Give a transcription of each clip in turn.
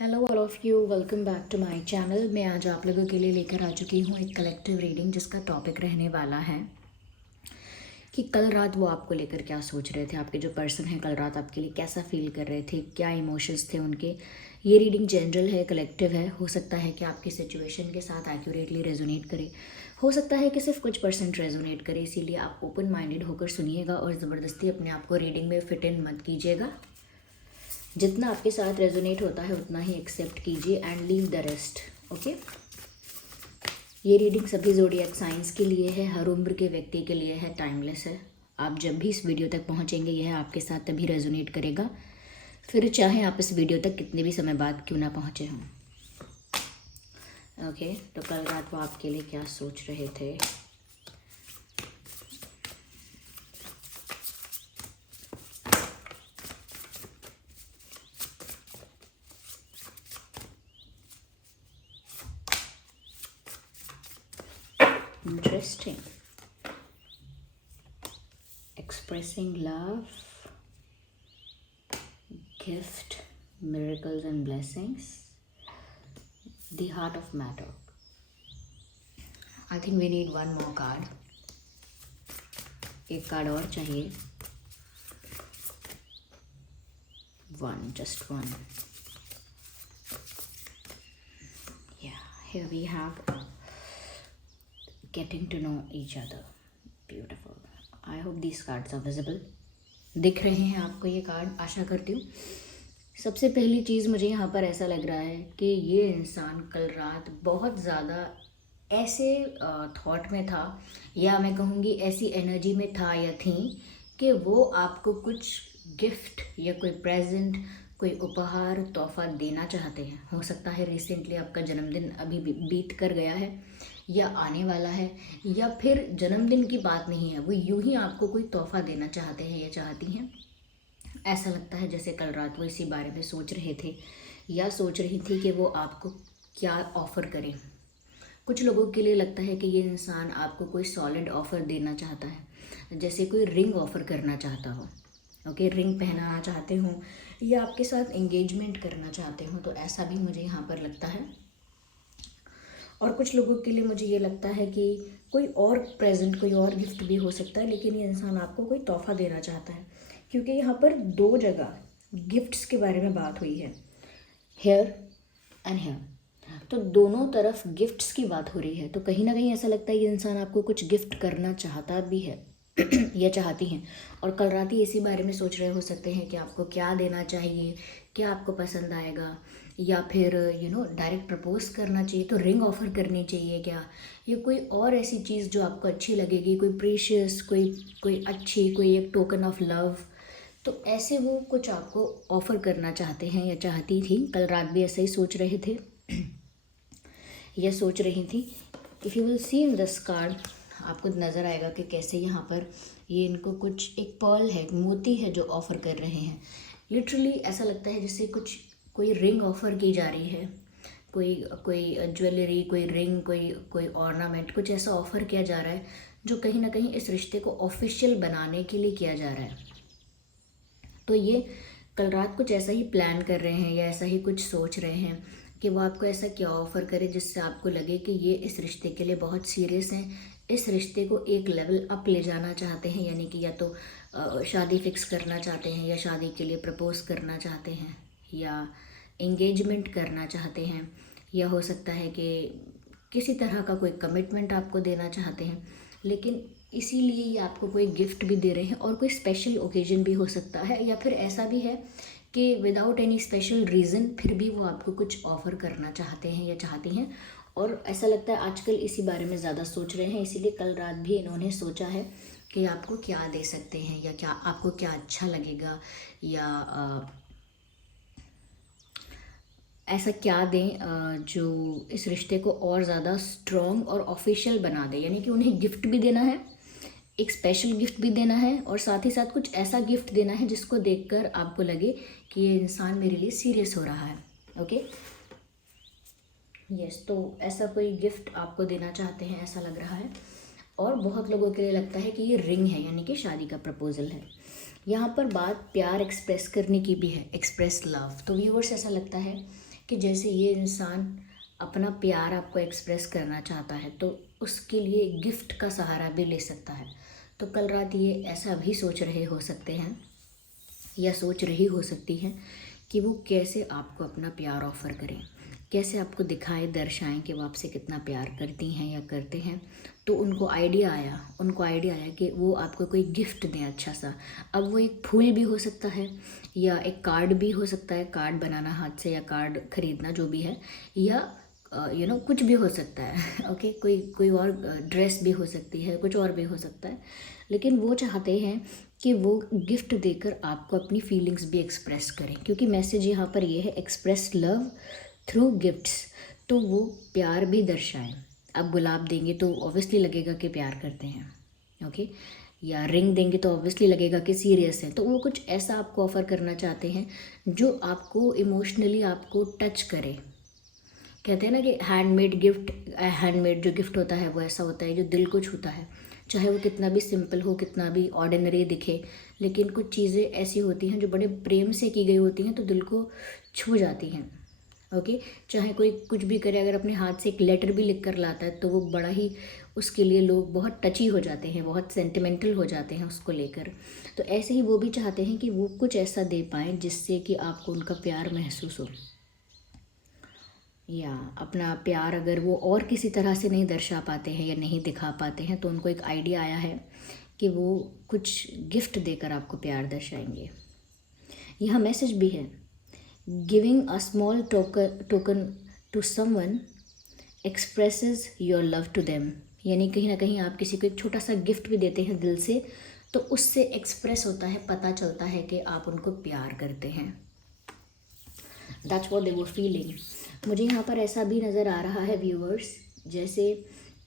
Hello all of you, welcome back to my channel. मैं आज आप लोगों के लिए लेकर आ चुकी हूँ एक कलेक्टिव रीडिंग जिसका टॉपिक रहने वाला है कि कल रात वो आपको लेकर क्या सोच रहे थे। आपके जो पर्सन हैं कल रात आपके लिए कैसा फील कर रहे थे, क्या इमोशंस थे उनके। ये रीडिंग जनरल है, कलेक्टिव है। हो सकता है कि आपकी सिचुएशन के साथ एक्यूरेटली रेजोनेट करे, हो सकता है कि सिर्फ कुछ परसेंट रेजोनेट करे। इसीलिए आप ओपन माइंडेड होकर सुनिएगा और ज़बरदस्ती अपने आप को रीडिंग में फिट इन मत कीजिएगा। जितना आपके साथ रेजोनेट होता है उतना ही एक्सेप्ट कीजिए and leave the rest. Okay, ये रीडिंग सभी ज़ोडिएक साइंस के लिए है, हर उम्र के व्यक्ति के लिए है, टाइमलेस है। आप जब भी इस वीडियो तक पहुंचेंगे यह आपके साथ तभी रेजोनेट करेगा, फिर चाहे आप इस वीडियो तक कितने भी समय बाद क्यों ना पहुंचे हों। ओके, तो कल रात वो आपके लिए क्या सोच रहे थे। Interesting. Expressing love, gift, miracles and blessings, the heart of matter. I think we need one more card. एक कार्ड और चाहिए। One, just one. Yeah, here we have getting to know each other. Beautiful. I hope these cards are visible. दिख रहे हैं आपको ये card, आशा करती हूँ। सबसे पहली चीज़ मुझे यहाँ पर ऐसा लग रहा है कि ये इंसान कल रात बहुत ज़्यादा ऐसे थॉट में था, या मैं कहूँगी ऐसी एनर्जी में था या थी कि वो आपको कुछ गिफ्ट या कोई प्रेजेंट, कोई उपहार, तोहफा देना चाहते हैं। हो सकता है रिसेंटली आपका जन्मदिन अभी बीत कर गया है या आने वाला है, या फिर जन्मदिन की बात नहीं है, वो यूं ही आपको कोई तोहफा देना चाहते हैं या चाहती हैं। ऐसा लगता है जैसे कल रात वो इसी बारे में सोच रहे थे या सोच रही थी कि वो आपको क्या ऑफ़र करें। कुछ लोगों के लिए लगता है कि ये इंसान आपको कोई सॉलिड ऑफ़र देना चाहता है, जैसे कोई रिंग ऑफ़र करना चाहता हो। ओके, रिंग पहनाना चाहते हो या आपके साथ एंगेजमेंट करना चाहते हो, तो ऐसा भी मुझे यहाँ पर लगता है। और कुछ लोगों के लिए मुझे ये लगता है कि कोई और प्रेजेंट, कोई और गिफ्ट भी हो सकता है, लेकिन ये इंसान आपको कोई तोहफा देना चाहता है, क्योंकि यहाँ पर दो जगह गिफ्ट्स के बारे में बात हुई है, हेयर एंड हेयर। तो दोनों तरफ गिफ्ट्स की बात हो रही है, तो कहीं ना कहीं ऐसा लगता है ये इंसान आपको कुछ गिफ्ट करना चाहता भी है या चाहती हैं। और कल रात ही इसी बारे में सोच रहे हो सकते हैं कि आपको क्या देना चाहिए, क्या आपको पसंद आएगा, या फिर डायरेक्ट प्रपोज करना चाहिए, तो रिंग ऑफ़र करनी चाहिए क्या, या कोई और ऐसी चीज़ जो आपको अच्छी लगेगी, कोई प्रीशियस, कोई कोई अच्छी, कोई एक टोकन ऑफ लव। तो ऐसे वो कुछ आपको ऑफ़र करना चाहते हैं या चाहती थी। कल रात भी ऐसा ही सोच रहे थे या सोच रही थी। If you will see in this card, आपको नज़र आएगा कि कैसे यहाँ पर ये इनको कुछ एक पर्ल है, मोती है जो ऑफ़र कर रहे हैं। लिटरली ऐसा लगता है जैसे कुछ कोई रिंग ऑफ़र की जा रही है, कोई कोई ज्वेलरी, कोई रिंग, कोई कोई ऑर्नामेंट, कुछ ऐसा ऑफ़र किया जा रहा है जो कहीं ना कहीं इस रिश्ते को ऑफिशियल बनाने के लिए किया जा रहा है। तो ये कल रात कुछ ऐसा ही प्लान कर रहे हैं या ऐसा ही कुछ सोच रहे हैं कि वो आपको ऐसा क्या ऑफ़र करे जिससे आपको लगे कि ये इस रिश्ते के लिए बहुत सीरियस हैं, इस रिश्ते को एक लेवल अप ले जाना चाहते हैं, यानी कि या तो शादी फिक्स करना चाहते हैं, या शादी के लिए प्रपोज करना चाहते हैं, या एंगेजमेंट करना चाहते हैं, या हो सकता है कि किसी तरह का कोई कमिटमेंट आपको देना चाहते हैं। लेकिन इसीलिए ये आपको कोई गिफ्ट भी दे रहे हैं, और कोई स्पेशल ओकेजन भी हो सकता है, या फिर ऐसा भी है कि विदाउट एनी स्पेशल रीज़न फिर भी वो आपको कुछ ऑफ़र करना चाहते हैं या चाहती हैं। और ऐसा लगता है आजकल इसी बारे में ज़्यादा सोच रहे हैं, इसीलिए कल रात भी इन्होंने सोचा है कि आपको क्या दे सकते हैं, या क्या आपको क्या अच्छा लगेगा, या ऐसा क्या दें जो इस रिश्ते को और ज़्यादा स्ट्रॉन्ग और ऑफिशियल बना दे। यानी कि उन्हें गिफ्ट भी देना है, एक स्पेशल गिफ्ट भी देना है, और साथ ही साथ कुछ ऐसा गिफ्ट देना है जिसको देखकर आपको लगे कि ये इंसान मेरे लिए सीरियस हो रहा है। ओके, यस, तो ऐसा कोई गिफ्ट आपको देना चाहते हैं ऐसा लग रहा है। और बहुत लोगों के लिए लगता है कि ये रिंग है, यानी कि शादी का प्रपोजल है। यहाँ पर बात प्यार एक्सप्रेस करने की भी है, एक्सप्रेस लव। तो व्यूअर्स ऐसा लगता है कि जैसे ये इंसान अपना प्यार आपको एक्सप्रेस करना चाहता है तो उसके लिए गिफ्ट का सहारा भी ले सकता है। तो कल रात ये ऐसा भी सोच रहे हो सकते हैं या सोच रही हो सकती हैं कि वो कैसे आपको अपना प्यार ऑफ़र करें, कैसे आपको दिखाएं, दर्शाएं कि वो आपसे कितना प्यार करती हैं या करते हैं। तो उनको आइडिया आया कि वो आपको कोई गिफ्ट दें अच्छा सा। अब वो एक फूल भी हो सकता है या एक कार्ड भी हो सकता है, कार्ड बनाना हाथ से या कार्ड खरीदना जो भी है, या कुछ भी हो सकता है। ओके, कोई और ड्रेस भी हो सकती है, कुछ और भी हो सकता है। लेकिन वो चाहते हैं कि वो गिफ्ट देकर आपको अपनी फीलिंग्स भी एक्सप्रेस करें, क्योंकि मैसेज यहाँ पर ये है, एक्सप्रेस लव थ्रू गिफ्ट्स। तो वो प्यार भी दर्शाएं। आप गुलाब देंगे तो ऑब्वियसली लगेगा कि प्यार करते हैं, ओके, या रिंग देंगे तो ऑब्वियसली लगेगा कि सीरियस है। तो वो कुछ ऐसा आपको ऑफ़र करना चाहते हैं जो आपको इमोशनली आपको टच करे। कहते हैं ना कि हैंडमेड जो गिफ्ट होता है वो ऐसा होता है जो दिल को छूता है, चाहे वो कितना भी सिंपल हो, कितना भी ऑर्डिनरी दिखे, लेकिन कुछ चीज़ें ऐसी होती हैं जो बड़े प्रेम से की गई होती हैं तो दिल को छू जाती हैं। ओके, चाहे कोई कुछ भी करे, अगर अपने हाथ से एक लेटर भी लिख कर लाता है तो वो बड़ा ही, उसके लिए लोग बहुत टची हो जाते हैं, बहुत सेंटिमेंटल हो जाते हैं उसको लेकर। तो ऐसे ही वो भी चाहते हैं कि वो कुछ ऐसा दे पाएँ जिससे कि आपको उनका प्यार महसूस हो, या अपना प्यार अगर वो और किसी तरह से नहीं दर्शा पाते हैं या नहीं दिखा पाते हैं तो उनको एक आइडिया आया है कि वो कुछ गिफ्ट देकर आपको प्यार दर्शाएंगे। यहाँ मैसेज भी है, giving a small token to someone expresses your love to them. यानी कहीं ना कहीं आप किसी को एक छोटा सा गिफ्ट भी देते हैं दिल से, तो उससे एक्सप्रेस होता है, पता चलता है कि आप उनको प्यार करते हैं। That's what they were feeling. मुझे यहाँ पर ऐसा भी नज़र आ रहा है व्यूअर्स, जैसे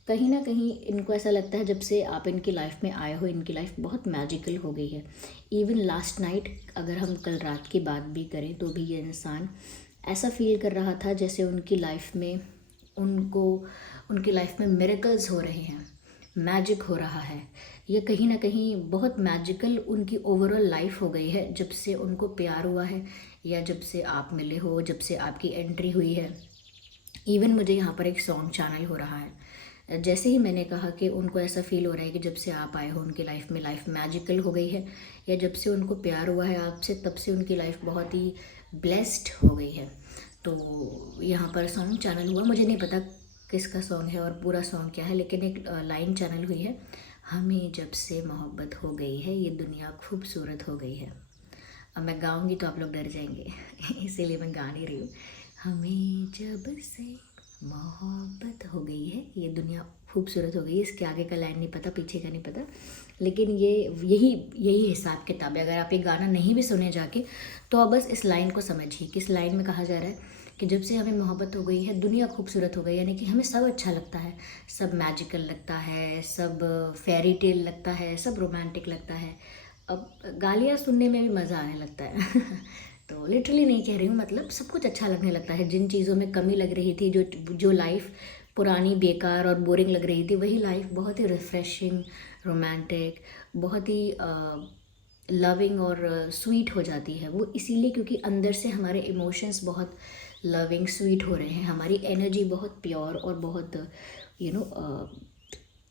कहीं ना कहीं इनको ऐसा लगता है जब से आप इनकी लाइफ में आए हो, इनकी लाइफ बहुत मैजिकल हो गई है। इवन लास्ट नाइट अगर हम कल रात की बात भी करें तो भी ये इंसान ऐसा फील कर रहा था जैसे उनकी लाइफ में मिरेकल्स हो रहे हैं, मैजिक हो रहा है। ये कहीं ना कहीं बहुत मैजिकल उनकी ओवरऑल लाइफ हो गई है जब से उनको प्यार हुआ है, या जब से आप मिले हो, जब से आपकी एंट्री हुई है। इवन मुझे यहाँ पर एक सॉन्ग चैनल हो रहा है। जैसे ही मैंने कहा कि उनको ऐसा फील हो रहा है कि जब से आप आए हो उनकी लाइफ में लाइफ मैजिकल हो गई है, या जब से उनको प्यार हुआ है आपसे तब से उनकी लाइफ बहुत ही ब्लेस्ड हो गई है। तो यहाँ पर सॉन्ग चैनल हुआ, मुझे नहीं पता किसका सॉन्ग है और पूरा सॉन्ग क्या है, लेकिन एक लाइन चैनल हुई है, हमें जब से मोहब्बत हो गई है ये दुनिया खूबसूरत हो गई है। अब मैं गाऊंगी तो आप लोग डर जाएंगे इसीलिए मैं गा नहीं रही हूँ। हमें जब से मोहब्बत हो गई है ये दुनिया खूबसूरत हो गई है। इसके आगे का लाइन नहीं पता, पीछे का नहीं पता, लेकिन ये यही हिसाब किताब है। अगर आप ये गाना नहीं भी सुने जाके तो आप बस इस लाइन को समझिए कि इस लाइन में कहा जा रहा है कि जब से हमें मोहब्बत हो गई है दुनिया खूबसूरत हो गई, यानी कि हमें सब अच्छा लगता है, सब मैजिकल लगता है, सब फेरी टेल लगता है, सब रोमांटिक लगता है। अब गालियाँ सुनने में भी मज़ा आने लगता है तो लिटरली नहीं कह रही हूँ, मतलब सब कुछ अच्छा लगने लगता है। जिन चीज़ों में कमी लग रही थी, जो लाइफ पुरानी बेकार और बोरिंग लग रही थी, वही लाइफ बहुत ही रिफ़्रेशिंग, रोमांटिक, बहुत ही लविंग और स्वीट हो जाती है। वो इसीलिए क्योंकि अंदर से हमारे इमोशंस बहुत लविंग स्वीट हो रहे हैं, हमारी एनर्जी बहुत प्योर और बहुत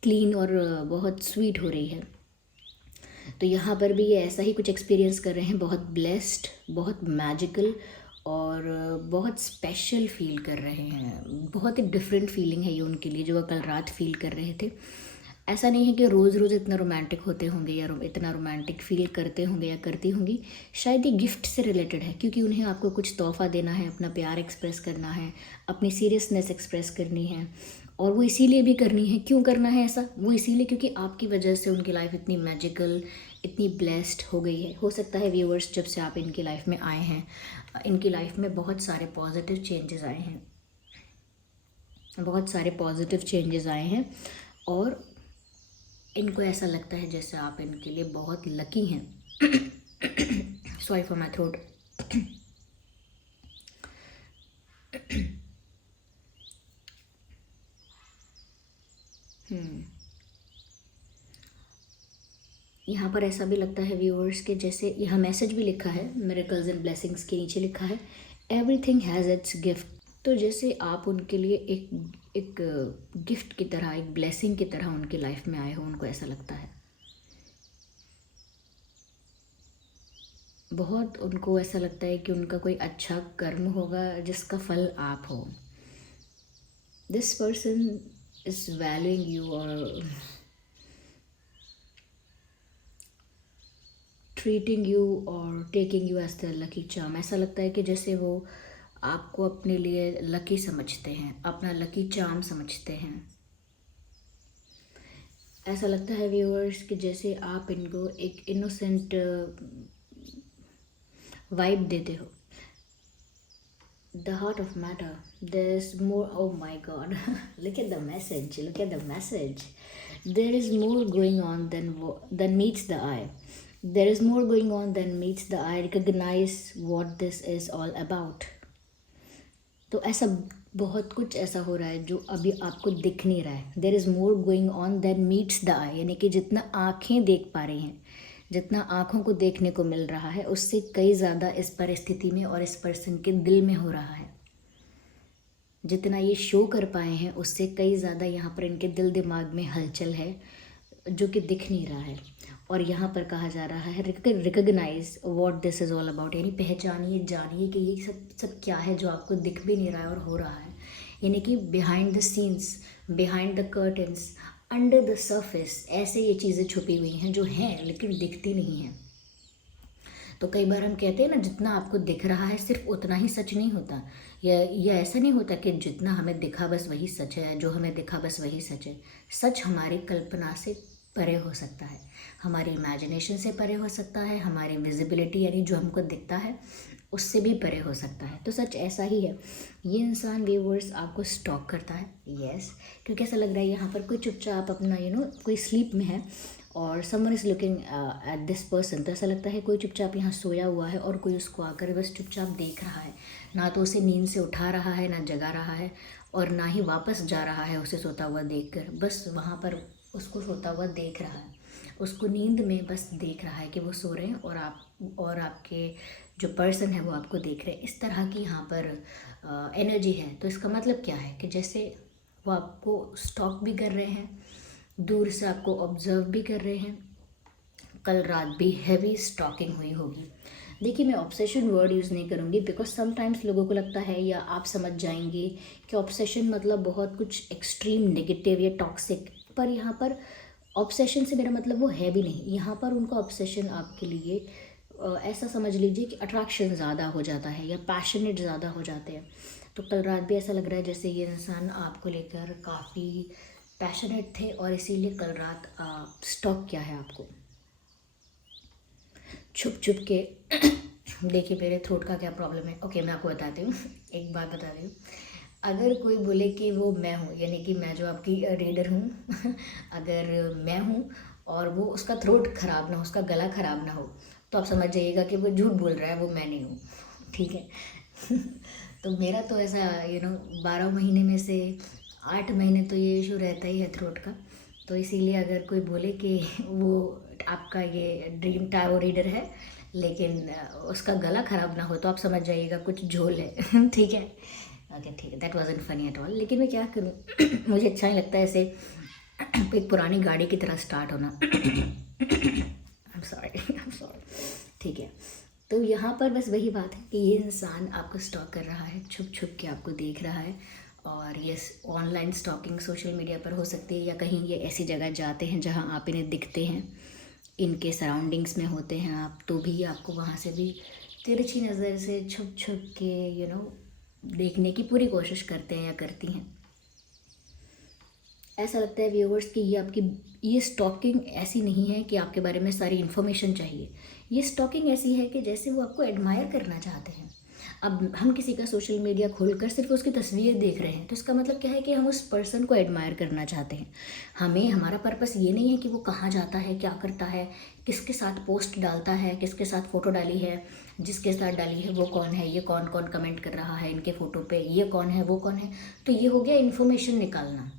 क्लीन और बहुत स्वीट हो रही है। तो यहाँ पर भी ये ऐसा ही कुछ एक्सपीरियंस कर रहे हैं, बहुत ब्लेस्ड, बहुत मैजिकल और बहुत स्पेशल फील कर रहे हैं। बहुत ही डिफरेंट फीलिंग है ये उनके लिए जो वो कल रात फील कर रहे थे। ऐसा नहीं है कि रोज़ रोज़ इतना रोमांटिक होते होंगे या इतना रोमांटिक फील करते होंगे या करती होंगी। शायद ये गिफ्ट से रिलेटेड है, क्योंकि उन्हें आपको कुछ तोहफ़ा देना है, अपना प्यार एक्सप्रेस करना है, अपनी सीरियसनेस एक्सप्रेस करनी है। और वो इसीलिए भी करनी है, क्यों करना है ऐसा, वो इसीलिए क्योंकि आपकी वजह से उनकी लाइफ इतनी मैजिकल, इतनी ब्लेस्ड हो गई है। हो सकता है व्यूअर्स जब से आप इनकी लाइफ में आए हैं, इनकी लाइफ में बहुत सारे पॉजिटिव चेंजेस आए हैं, बहुत सारे पॉजिटिव चेंजेस आए हैं, और इनको ऐसा लगता है जैसे आप इनके लिए बहुत लकी हैं। Sorry for my throat. यहाँ पर ऐसा भी लगता है व्यूअर्स के जैसे यहाँ मैसेज भी लिखा है, मिरेकल्स एंड ब्लेसिंग्स के नीचे लिखा है, एवरीथिंग हैज़ इट्स गिफ्ट। तो जैसे आप उनके लिए एक एक गिफ्ट की तरह, एक ब्लेसिंग की तरह उनकी लाइफ में आए हो, उनको ऐसा लगता है। बहुत उनको ऐसा लगता है कि उनका कोई अच्छा कर्म होगा जिसका फल आप हो। This person is valuing you और ट्रीटिंग यू और taking you as the lucky charm. ऐसा लगता है कि जैसे वो आपको अपने लिए लकी समझते हैं, अपना लकी चार्म समझते हैं। ऐसा लगता है व्यूअर्स कि जैसे आप इनको एक इनोसेंट वाइब देते हो। The heart of matter. There's more. Oh my God! Look at the message. Look at the message. There is more going on than meets the eye. There is more going on than meets the eye. Recognize what this is all about. तो ऐसा बहुत कुछ ऐसा हो रहा है जो अभी आपको दिख नहीं रहा है। There is more going on than meets the eye, यानी कि जितना आँखें देख पा रही हैं, जितना आँखों को देखने को मिल रहा है, उससे कई ज़्यादा इस परिस्थिति में और इस पर्सन के दिल में हो रहा है। जितना ये शो कर पाए हैं उससे कई ज़्यादा यहाँ पर इनके दिल दिमाग में हलचल है जो कि दिख नहीं रहा है। और यहाँ पर कहा जा रहा है recognize what this is all about, यानी पहचानिए, जानिए कि ये सब सब क्या है जो आपको दिख भी नहीं रहा है और हो रहा है। यानी कि behind the scenes, behind the curtains, under the surface ऐसे ये चीज़ें छुपी हुई हैं जो हैं लेकिन दिखती नहीं हैं। तो कई बार हम कहते हैं ना, जितना आपको दिख रहा है सिर्फ उतना ही सच नहीं होता, या ऐसा नहीं होता कि जितना हमें दिखा बस वही सच है, जो हमें दिखा बस वही सच है। सच हमारी कल्पना से परे हो सकता है, हमारी इमेजिनेशन से परे हो सकता है, हमारी विजिबिलिटी यानी जो हमको दिखता है उससे भी परे हो सकता है। तो सच ऐसा ही है। ये इंसान व्यूअर्स आपको स्टॉक करता है, यस, क्योंकि ऐसा लग रहा है यहाँ पर कोई चुपचाप अपना कोई स्लीप में है और someone is looking at this person. तो ऐसा लगता है कोई चुपचाप यहाँ सोया हुआ है और कोई उसको आकर बस चुपचाप देख रहा है। ना तो उसे नींद से उठा रहा है, ना जगा रहा है, और ना ही वापस जा रहा है उसे सोता हुआ देखकर। बस वहाँ पर उसको सोता हुआ देख रहा है, उसको नींद में बस देख रहा है कि वो सो रहे हैं और आपके जो पर्सन है वो आपको देख रहे हैं। इस तरह की यहाँ पर एनर्जी है। तो इसका मतलब क्या है कि जैसे वो आपको स्टॉक भी कर रहे हैं, दूर से आपको ऑब्जर्व भी कर रहे हैं। कल रात भी हैवी स्टॉकिंग हुई होगी। देखिए, मैं ऑब्सेशन वर्ड यूज़ नहीं करूँगी बिकॉज समटाइम्स लोगों को लगता है या आप समझ जाएंगे कि ऑब्सेशन मतलब बहुत कुछ एक्सट्रीम नेगेटिव या टॉक्सिक, पर यहाँ पर ऑब्सेशन से मेरा मतलब वो है भी नहीं। यहाँ पर उनका ऑब्सेशन आपके लिए ऐसा समझ लीजिए कि अट्रैक्शन ज़्यादा हो जाता है या पैशनेट ज़्यादा हो जाते हैं। तो कल रात भी ऐसा लग रहा है जैसे ये इंसान आपको लेकर काफ़ी पैशनेट थे और इसीलिए कल रात स्टॉक किया है आपको छुप छुप के। देखिए, मेरे थ्रोट का क्या प्रॉब्लम है। ओके, मैं आपको बताती हूँ, एक बात बता रही हूँ। अगर कोई बोले कि वो मैं हूँ, यानी कि मैं जो आपकी रीडर हूँ अगर मैं हूँ और वो उसका थ्रोट ख़राब ना हो, उसका गला ख़राब ना हो, तो आप समझ जाइएगा कि वो झूठ बोल रहा है, वो मैं नहीं हूँ, ठीक है। तो मेरा तो ऐसा 12 महीने में से 8 महीने तो ये इशू रहता ही है थ्रोट का। तो इसीलिए अगर कोई बोले कि वो आपका ये ड्रीम टारो रीडर है लेकिन उसका गला ख़राब ना हो, तो आप समझ जाइएगा कुछ झोल है। ठीक है, ओके, ठीक है, that wasn't funny at all. लेकिन मैं क्या करूँ, मुझे अच्छा नहीं लगता ऐसे एक पुरानी गाड़ी की तरह स्टार्ट होना। I am sorry. ठीक है, तो यहाँ पर बस वही बात है कि ये इंसान आपको स्टॉक कर रहा है, छुप छुप के आपको देख रहा है। और ये ऑनलाइन स्टॉकिंग सोशल मीडिया पर हो सकती है या कहीं ये ऐसी जगह जाते हैं जहाँ आप इन्हें दिखते हैं, इनके सराउंडिंग्स में होते हैं आप, तो भी आपको वहाँ से भी तिरछी नज़र से छुप छुप के देखने की पूरी कोशिश करते हैं या करती हैं। ऐसा लगता है व्यूअर्स कि ये स्टॉकिंग ऐसी नहीं है कि आपके बारे में सारी इन्फॉर्मेशन चाहिए। ये स्टॉकिंग ऐसी है कि जैसे वो आपको एडमायर करना चाहते हैं। अब हम किसी का सोशल मीडिया खोलकर सिर्फ उसकी तस्वीर देख रहे हैं, तो इसका मतलब क्या है कि हम उस पर्सन को एडमायर करना चाहते हैं। हमारा पर्पस ये नहीं है कि वो कहाँ जाता है, क्या करता है, किसके साथ पोस्ट डालता है, किसके साथ फ़ोटो डाली है, जिसके साथ डाली है वो कौन है, ये कौन कौन कमेंट कर रहा है इनके फ़ोटो पे, ये कौन है, वो कौन है। तो ये हो गया इन्फॉर्मेशन निकालना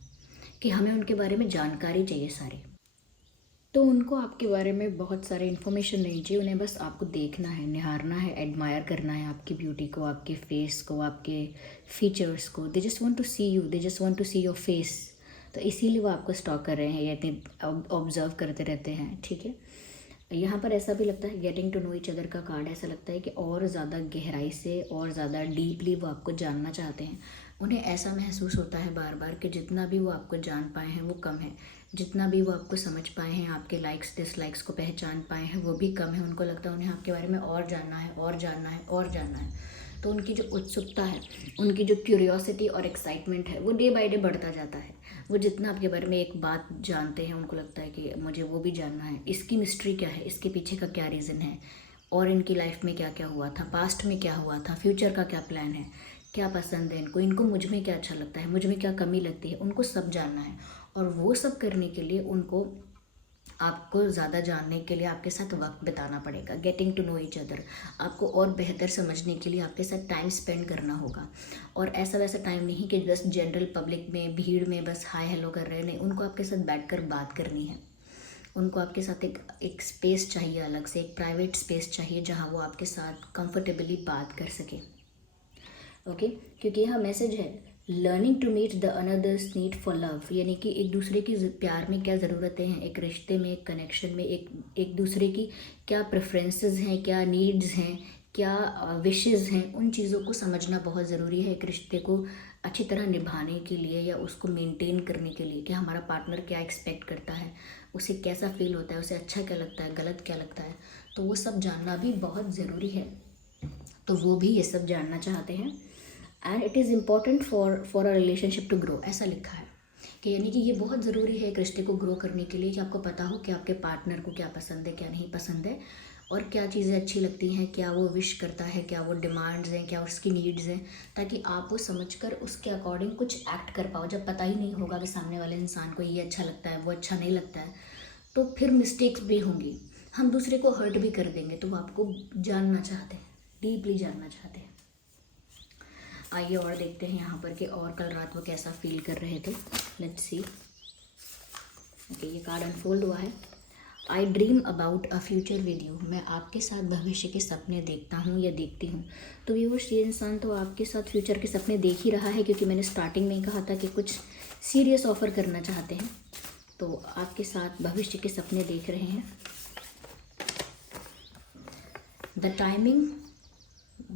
कि हमें उनके बारे में जानकारी चाहिए सारी। तो उनको आपके बारे में बहुत सारे इन्फॉर्मेशन नहीं चाहिए, उन्हें बस आपको देखना है, निहारना है, एडमायर करना है आपकी ब्यूटी को, आपके फेस को, आपके फीचर्स को। They just want to see you, they just want to see your face. तो इसीलिए वो आपको स्टॉक कर रहे हैं या इतने ऑब्जर्व करते रहते हैं, ठीक है। यहाँ पर ऐसा भी लगता है, getting to know each other का कार्ड ऐसा लगता है कि और ज़्यादा गहराई से और ज़्यादा डीपली वो आपको जानना चाहते हैं। उन्हें ऐसा महसूस होता है बार बार कि जितना भी वो आपको जान पाए हैं वो कम है, जितना भी वो आपको समझ पाए हैं, आपके लाइक्स डिसलाइक्स को पहचान पाए हैं, वो भी कम है। उनको लगता है उन्हें आपके बारे में और जानना है, और जानना है, और जानना है। तो उनकी जो उत्सुकता है, उनकी जो क्यूरियोसिटी और एक्साइटमेंट है, वो डे बाय डे बढ़ता जाता है। वो जितना आपके बारे में एक बात जानते हैं, उनको लगता है कि मुझे वो भी जानना है, इसकी मिस्ट्री क्या है, इसके पीछे का क्या रीज़न है, और इनकी लाइफ में क्या क्या हुआ था, पास्ट में क्या हुआ था, फ्यूचर का क्या प्लान है, क्या पसंद है इनको मुझ में क्या अच्छा लगता है, मुझ में क्या कमी लगती है, उनको सब जानना है। और वो सब करने के लिए उनको आपको ज़्यादा जानने के लिए आपके साथ वक्त बिताना पड़ेगा, getting to know each other. आपको और बेहतर समझने के लिए आपके साथ टाइम स्पेंड करना होगा। और ऐसा वैसा टाइम नहीं कि बस जनरल पब्लिक में, भीड़ में बस हाय हेलो कर रहे हैं, नहीं, उनको आपके साथ बैठकर बात करनी है। उनको आपके साथ एक स्पेस चाहिए, अलग से एक प्राइवेट स्पेस चाहिए जहाँ वो आपके साथ कंफर्टेबली बात कर सके, ओके। क्योंकि यह मैसेज है learning to meet the another's need for love, यानी कि एक दूसरे की प्यार में क्या ज़रूरतें हैं, एक रिश्ते में, एक कनेक्शन में, एक दूसरे की क्या प्रेफरेंसेस हैं, क्या नीड्स हैं, क्या विशेस हैं, उन चीज़ों को समझना बहुत ज़रूरी है एक रिश्ते को अच्छी तरह निभाने के लिए या उसको मेंटेन करने के लिए, कि हमारा पार्टनर क्या एक्सपेक्ट करता है, उसे कैसा फील होता है, उसे अच्छा क्या लगता है, गलत क्या लगता है। तो वो सब जानना भी बहुत ज़रूरी है। तो वो भी ये सब जानना चाहते हैं। And it is important for a relationship to grow, ऐसा लिखा है कि यानी कि ये बहुत ज़रूरी है एक रिश्ते को ग्रो करने के लिए कि आपको पता हो कि आपके पार्टनर को क्या पसंद है, क्या नहीं पसंद है, और क्या चीज़ें अच्छी लगती हैं, क्या वो विश करता है, क्या वो डिमांड्स हैं, क्या उसकी नीड्स हैं, ताकि आप वो समझकर उसके अकॉर्डिंग कुछ एक्ट कर पाओ। जब पता ही नहीं होगा कि सामने वाले इंसान को ये अच्छा लगता है, वो अच्छा नहीं लगता है, तो फिर मिस्टेक्स भी होंगी, हम दूसरे को हर्ट भी कर देंगे। तो वो आपको जानना चाहते हैं, डीपली जानना चाहते हैं। आइए और देखते हैं यहाँ पर कि और कल रात वो कैसा फील कर रहे थे। Let's see. ओके, ये कार्ड अनफोल्ड हुआ है। आई dream about a future with you, मैं आपके साथ भविष्य के सपने देखता हूँ या देखती हूँ। तो व्यूअर्स, ये इंसान तो आपके साथ फ्यूचर के सपने देख ही रहा है, क्योंकि मैंने स्टार्टिंग में ही कहा था कि कुछ सीरियस ऑफर करना चाहते हैं। तो आपके साथ भविष्य के सपने देख रहे हैं। The timing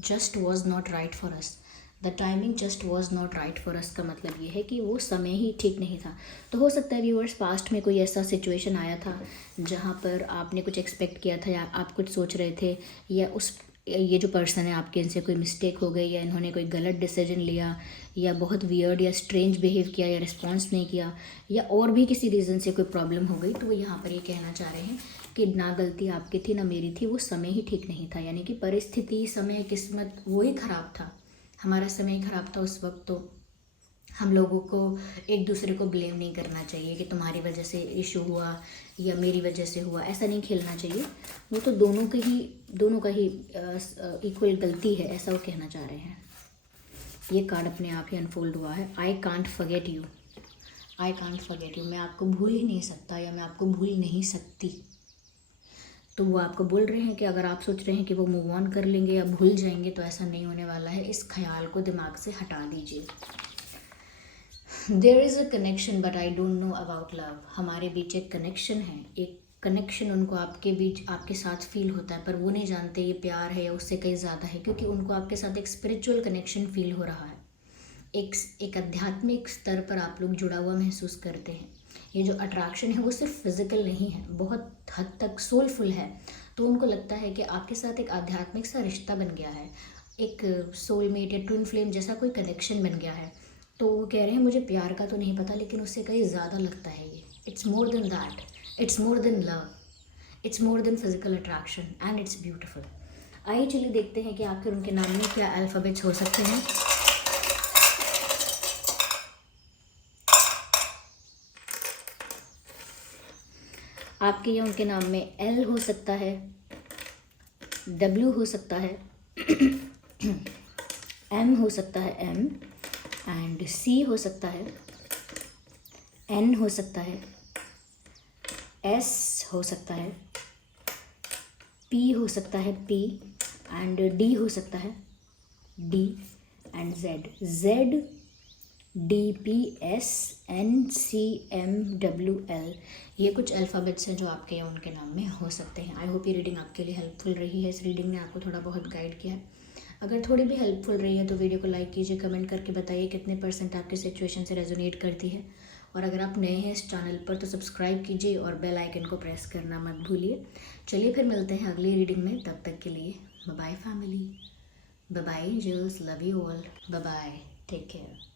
just was not right for us, the timing just was not right for us का मतलब ये है कि वो समय ही ठीक नहीं था। तो हो सकता है व्यूअर्स, पास्ट में कोई ऐसा सिचुएशन आया था जहाँ पर आपने कुछ एक्सपेक्ट किया था या आप कुछ सोच रहे थे, या ये जो पर्सन है आपके, इनसे कोई मिस्टेक हो गई, या इन्होंने कोई गलत डिसीजन लिया, या बहुत वियर्ड या स्ट्रेंज बिहेव किया, या रिस्पॉन्स नहीं किया, या और भी किसी रीज़न से कोई प्रॉब्लम हो गई। तो वो यहाँ पर ये कहना चाह रहे हैं कि ना गलती आपकी थी ना मेरी थी, वो समय ही ठीक नहीं था। यानी कि परिस्थिति, समय, किस्मत वो ही ख़राब था, हमारा समय ही ख़राब था उस वक्त। तो हम लोगों को एक दूसरे को ब्लेम नहीं करना चाहिए कि तुम्हारी वजह से इशू हुआ या मेरी वजह से हुआ, ऐसा नहीं खेलना चाहिए। वो तो दोनों का ही इक्वल गलती है, ऐसा वो कहना चाह रहे हैं। ये कार्ड अपने आप ही अनफोल्ड हुआ है। I can't forget you, I can't forget you, मैं आपको भूल ही नहीं सकता या मैं आपको भूल नहीं सकती। तो वो आपको बोल रहे हैं कि अगर आप सोच रहे हैं कि वो मूव ऑन कर लेंगे या भूल जाएंगे, तो ऐसा नहीं होने वाला है। इस ख्याल को दिमाग से हटा दीजिए। There is a connection but I don't know about love, हमारे बीच एक कनेक्शन है, एक कनेक्शन उनको आपके बीच, आपके साथ फील होता है, पर वो नहीं जानते ये प्यार है या उससे कहीं ज़्यादा है, क्योंकि उनको आपके साथ एक स्पिरिचुअल कनेक्शन फील हो रहा है। एक आध्यात्मिक स्तर पर आप लोग जुड़ा हुआ महसूस करते हैं। ये जो अट्रैक्शन है वो सिर्फ फिजिकल नहीं है, बहुत हद तक सोलफुल है। तो उनको लगता है कि आपके साथ एक आध्यात्मिक सा रिश्ता बन गया है, एक सोलमेट या ट्विन फ्लेम जैसा कोई कनेक्शन बन गया है। तो वो कह रहे हैं मुझे प्यार का तो नहीं पता, लेकिन उससे कहीं ज़्यादा लगता है ये। It's more than that, it's more than love, it's more than physical attraction and it's beautiful. आइए चलिए देखते हैं कि आखिर उनके नाम में क्या अल्फ़ाबेट्स हो सकते हैं। आपके या उनके नाम में एल हो सकता है, डब्ल्यू हो सकता है, एम हो सकता है, एम एंड सी हो सकता है, एन हो सकता है, एस हो सकता है, पी हो सकता है, पी, एंड डी हो सकता है, D, and Z, Z, D, P, S, N, C, M, W, L. ये कुछ अल्फ़ाबेट्स हैं जो आपके या उनके नाम में हो सकते हैं। आई होप ये रीडिंग आपके लिए हेल्पफुल रही है। इस रीडिंग ने आपको थोड़ा बहुत गाइड किया है। अगर थोड़ी भी हेल्पफुल रही है तो वीडियो को लाइक कीजिए, कमेंट करके बताइए कितने % आपकी सिचुएशन से रेजोनेट करती है। और अगर आप नए हैं इस चैनल पर तो सब्सक्राइब कीजिए और बेल आइकन को प्रेस करना मत भूलिए। चलिए फिर मिलते हैं अगली रीडिंग में, तब तक के लिए bye bye family, bye bye angels, love you all, bye bye, take care.